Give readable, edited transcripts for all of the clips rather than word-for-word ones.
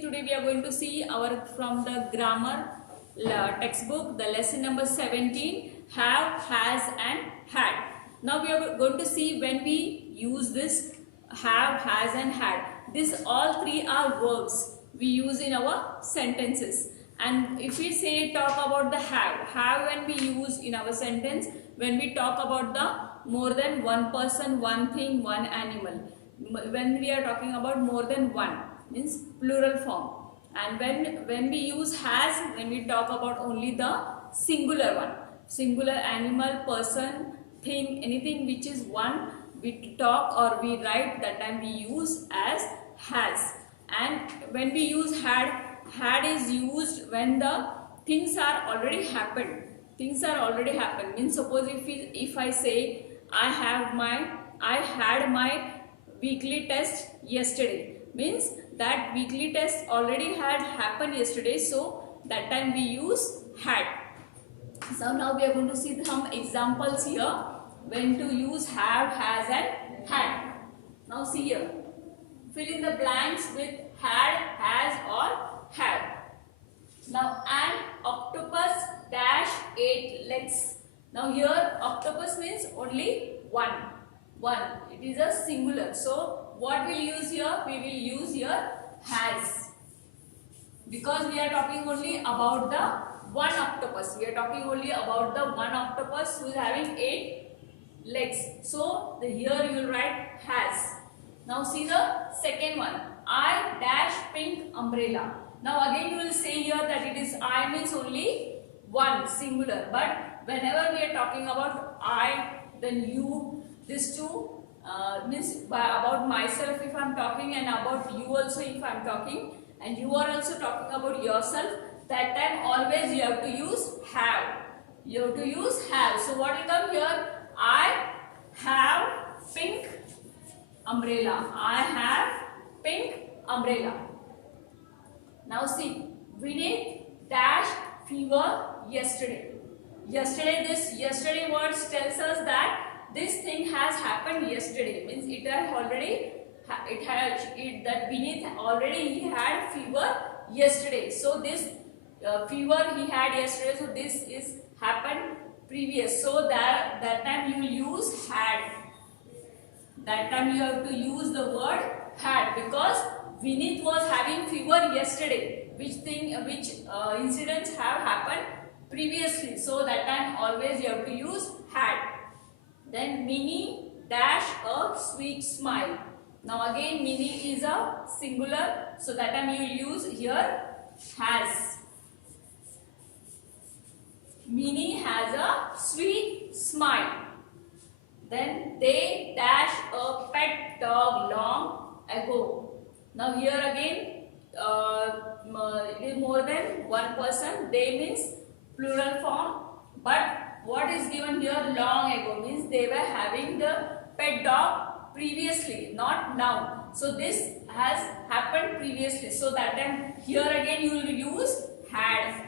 today we are going to see our from the grammar textbook, the lesson number 17, have, has and had. Now we are going to see when we use this have, has and had. This all three are verbs we use in our sentences. And if we say talk about the have when we use in our sentence, when we talk about the more than one person, one thing, one animal. When we are talking about more than one, means plural form. And when we use has, when we talk about only the singular one, singular animal, person, thing, anything which is one, we talk or we write, that time we use as has. And when we use had is used when the things are already happened. Things are already happened, means suppose if I say I had my weekly test yesterday, means that weekly test already had happened yesterday, so that time we use had. So now we are going to see some examples here when to use have, has and had. Now see here, fill in the blanks with had, has or had. Now an octopus dash 8 legs. Now here octopus means only one. It is a singular. So what we'll use here? We will use here has. Because we are talking only about the one octopus. We are talking only about the one octopus who is having 8 legs. So here you will write has. Now see the second one. I dash pink umbrella. Now again you will say here that it is I means only one, singular. But whenever we are talking about I, then you, these two means about myself if I am talking, and about you also if I am talking, and you are also talking about yourself, that time always you have to use have. You have to use have. So what will come here? I have pink umbrella. I have pink umbrella. Now see, Vinith dashed fever yesterday. Yesterday words tells us that this thing has happened yesterday. Means it has already, that Vinith already he had fever yesterday. So this fever he had yesterday. So this is happened previous. So that time you will use had. That time you have to use the word had, because Vinith was having fever yesterday. Which incidents have happened previously. So that time always you have to use had. Then Minnie dash a sweet smile. Now again Minnie is a singular. So that time you will use here has. Minnie has a sweet smile. Then they dash a pet dog long ago. Now here again it is more than one person. They means plural form, but what is given here long ago means they were having the pet dog previously, not now. So this has happened previously. So that time here again you will use had,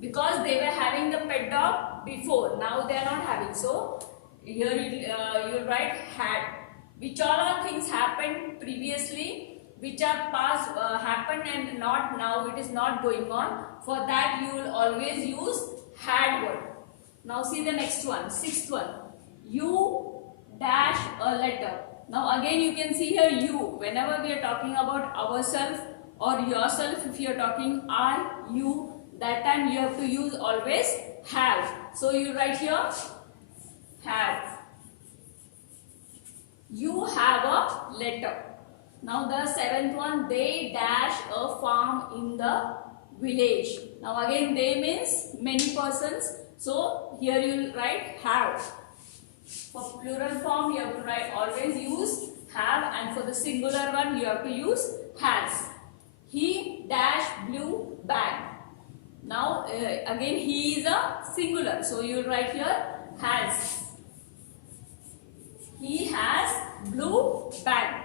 because they were having the pet dog before. Now they are not having. So here you write had. Which all are things happened previously, which are past happened and not now, it is not going on. For that you will always use had word. Now see the next one, sixth one. You dash a letter. Now again you can see here you. Whenever we are talking about ourselves or yourself, if you are talking I, you, that time you have to use always have. So you write here have. You have a letter. Now the seventh one, they dash a farm in the village. Now again they means many persons. So here you will write have. For plural form you have to write always use have, and for the singular one you have to use has. He dash blue bag. Now again he is a singular. So you will write here has. He has blue bag.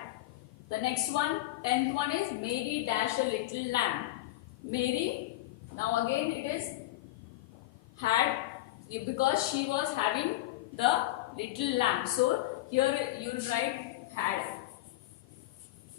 The next one, 10th one is Mary dash a little lamb. Mary, now again it is had, because she was having the little lamb. So here you will write had.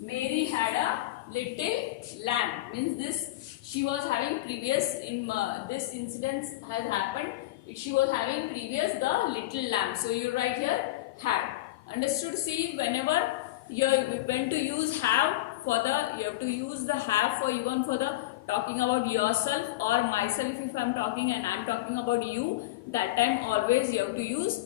Mary had a little lamb. Means this she was having previous in this incident has happened. She was having previous the little lamb. So you write here had. Understood? See, whenever you when to use have for the, you have to use the have for even for the talking about yourself or myself. If I am talking and I am talking about you, that time always you have to use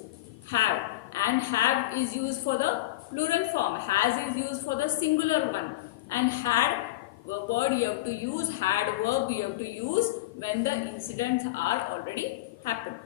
have, and have is used for the plural form, has is used for the singular one, and had word you have to use, had verb you have to use when the incidents are already happened.